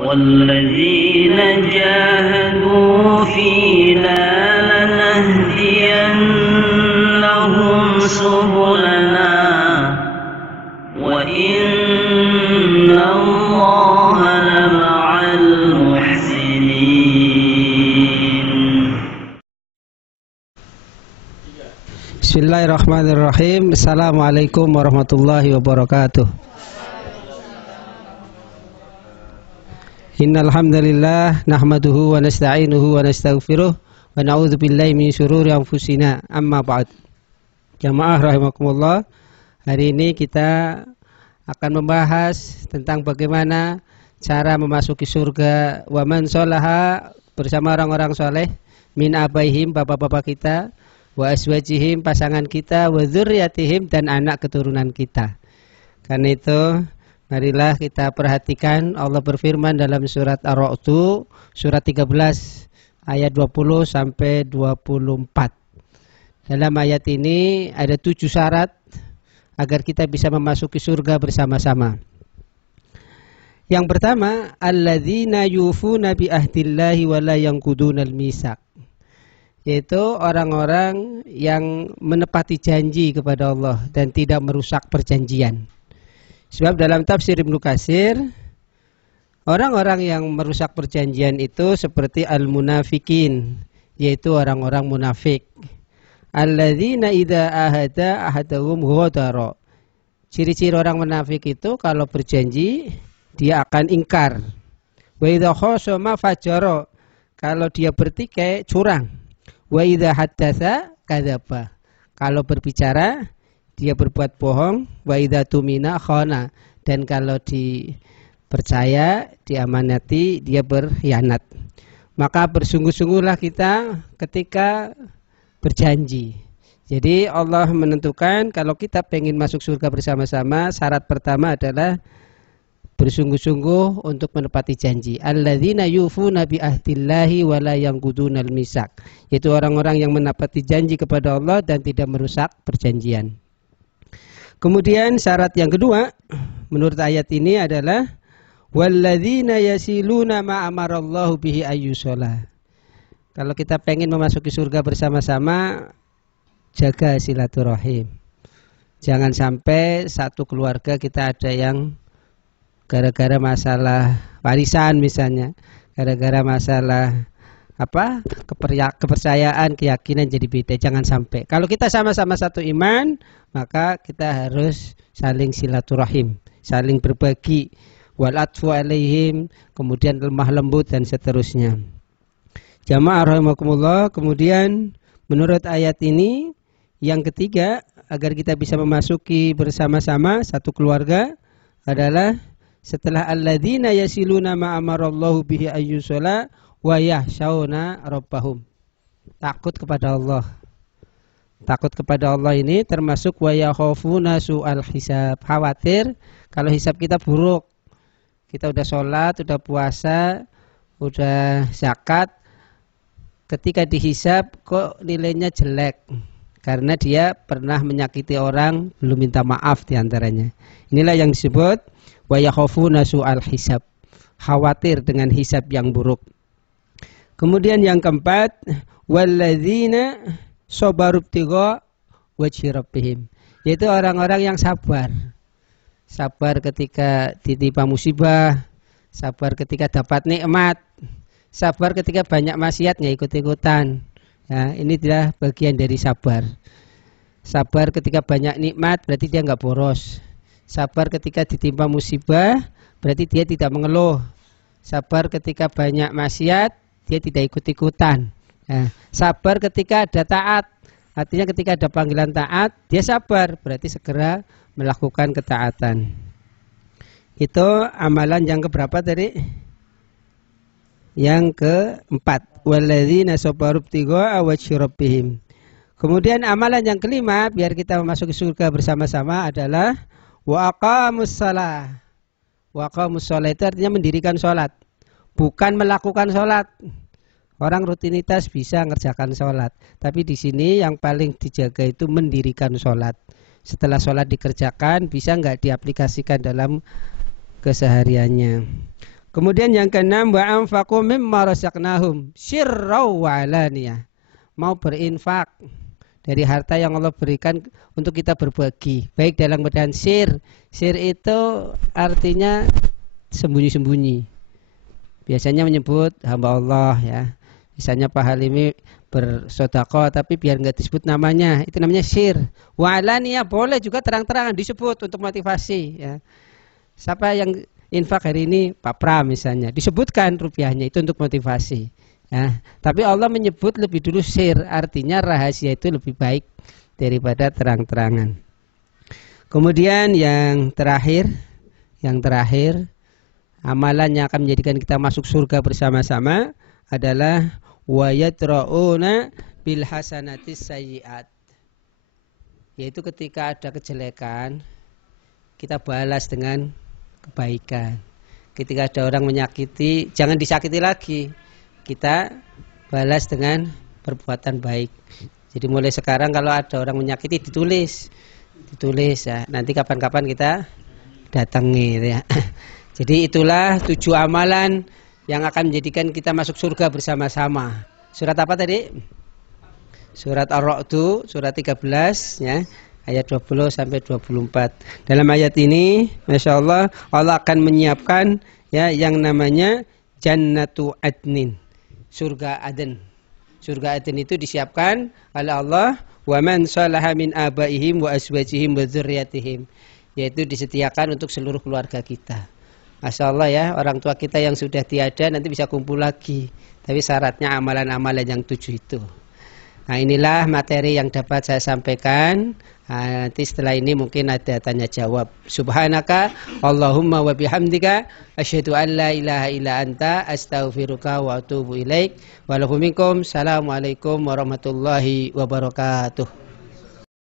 والذين جاهدوا فينا لنهدينهم سبلنا وإن الله لمع المحسنين. Bismillahirrahmanirrahim. Assalamualaikum warahmatullahi wabarakatuh. Innal hamdalillah nahmaduhu wa nasta'inuhu wa nastaghfiruh wa na'udzu billahi min syururi anfusina. Amma ba'd. Jamaah rahimakumullah. Hari ini kita akan membahas tentang bagaimana cara memasuki surga wa man sholaha bersama orang-orang soleh min abaihim, bapak-bapak kita, wa aswajihim, pasangan kita, wa dzurriyyatihim, dan anak keturunan kita. Karena itu marilah kita perhatikan Allah berfirman dalam surat Ar-Ra'd surat 13 ayat 20 sampai 24. Dalam ayat ini ada 7 syarat agar kita bisa memasuki surga bersama-sama. Yang pertama, alladzina yufuna bi ahdillahi wa la yanqudunal mitsaq. Yaitu orang-orang yang menepati janji kepada Allah dan tidak merusak perjanjian. Sebab dalam tafsir Ibnu Katsir, orang-orang yang merusak perjanjian itu seperti al-munafikin, yaitu orang-orang munafik. Alladzina idza ahada ahadahum ghadara. Ciri-ciri orang munafik itu kalau berjanji dia akan ingkar. Wa idza khasama fajara. Kalau dia bertikai curang. Wa idza haddatsa kadzaba. Kalau berbicara dia berbuat bohong. Wa idza tumina khana, dan kalau dipercaya, diamanati, dia berkhianat. Maka bersungguh-sungguhlah kita ketika berjanji. Jadi Allah menentukan kalau kita pengen masuk surga bersama-sama, syarat pertama adalah bersungguh-sungguh untuk menepati janji. Alladzina yufuna bi ahdillahi wa la yanqudunal mitsaq. Yaitu orang-orang yang menepati janji kepada Allah dan tidak merusak perjanjian. Kemudian syarat yang kedua menurut ayat ini adalah walladzina yasiluna ma amarallahu bihi ayyushola. Kalau kita pengen memasuki surga bersama-sama, jaga silaturahim. Jangan sampai satu keluarga kita ada yang gara-gara masalah warisan misalnya, gara-gara masalah kepercayaan, keyakinan jadi beda. Jangan sampai. Kalau kita sama-sama satu iman, maka kita harus saling silaturahim, saling berbagi, wal atfu alaihim, kemudian lemah lembut dan seterusnya. Jamaah rahimakumullah. Kemudian menurut ayat ini yang ketiga agar kita bisa memasuki bersama-sama satu keluarga adalah setelah alladzina yasiluna ma amarallahu bihi ayyushola wa yahsyauna rabbahum. Takut kepada Allah. Takut kepada Allah ini termasuk wa yakhafuna su'al hisab. Khawatir kalau hisab kita buruk. Kita udah sholat, udah puasa, udah zakat, ketika dihisab kok nilainya jelek karena dia pernah menyakiti orang, belum minta maaf diantaranya. Inilah yang disebut wa yakhafuna su'al hisab. Khawatir dengan hisab yang buruk. Kemudian yang keempat, walladzina sabaru ibtigha wajhi rabbihim, yaitu orang-orang yang sabar. Sabar ketika ditimpa musibah, sabar ketika dapat nikmat, sabar ketika banyak maksiat nggak ikut-ikutan. Ya, ini adalah bagian dari sabar. Sabar ketika banyak nikmat berarti dia nggak boros. Sabar ketika ditimpa musibah berarti dia tidak mengeluh. Sabar ketika banyak maksiat dia tidak ikut-ikutan. Nah, sabar ketika ada taat, artinya ketika ada panggilan taat, dia sabar, berarti segera melakukan ketaatan. Itu amalan yang keberapa tadi? Yang keempat. Walladzina sabaru ibtigha wajhi rabbihim. Kemudian amalan yang kelima, biar kita memasuki surga bersama-sama adalah wa aqamus shalah. Wa aqamus shalah itu artinya mendirikan sholat, bukan melakukan sholat. Orang rutinitas bisa ngerjakan sholat, tapi di sini yang paling dijaga itu mendirikan sholat. Setelah sholat dikerjakan, bisa nggak diaplikasikan dalam kesehariannya. Kemudian yang keenam, wa anfaqu mimma razaqnahum sirran wa alaniyah. Mau berinfak dari harta yang Allah berikan untuk kita berbagi, baik dalam keadaan sir. Sir itu artinya sembunyi-sembunyi. Biasanya menyebut hamba Allah ya. Misalnya Pak Halimi bersedekah tapi biar nggak disebut namanya, itu namanya sir. Wa alaniyah boleh juga terang-terangan disebut untuk motivasi ya. Siapa yang infak hari ini? Pak Pram misalnya, disebutkan rupiahnya itu untuk motivasi ya. Tapi Allah menyebut lebih dulu sir, artinya rahasia itu lebih baik daripada terang-terangan. Kemudian yang terakhir amalan yang akan menjadikan kita masuk surga bersama-sama adalah wa yadra'una bil hasanatis sayyi'at, yaitu ketika ada kejelekan kita balas dengan kebaikan. Ketika ada orang menyakiti, jangan disakiti lagi, kita balas dengan perbuatan baik. Jadi mulai sekarang kalau ada orang menyakiti ditulis ya. Nanti kapan-kapan kita datangi ya. Jadi itulah 7 amalan yang akan menjadikan kita masuk surga bersama-sama. Surat apa tadi? Surat Ar-Ra'd, surat 13 ya. Ayat 20 sampai 24. Dalam ayat ini, Masya Allah, Allah akan menyiapkan ya yang namanya Jannatu Adnin, surga Aden. Surga Aden itu disiapkan oleh Allah, wa man salaha min abaihim wa azwajihim wa dzurriyyatihim, yaitu disediakan untuk seluruh keluarga kita. Masya Allah ya, orang tua kita yang sudah tiada nanti bisa kumpul lagi. Tapi syaratnya amalan-amalan yang 7 itu. Nah inilah materi yang dapat saya sampaikan. Nanti setelah ini mungkin ada tanya jawab. Subhanaka Allahumma wa bihamdika asyhadu an la ilaha illa anta astaghfiruka wa atubu ilaik. Wa lakum minkum. Assalamualaikum warahmatullahi wabarakatuh.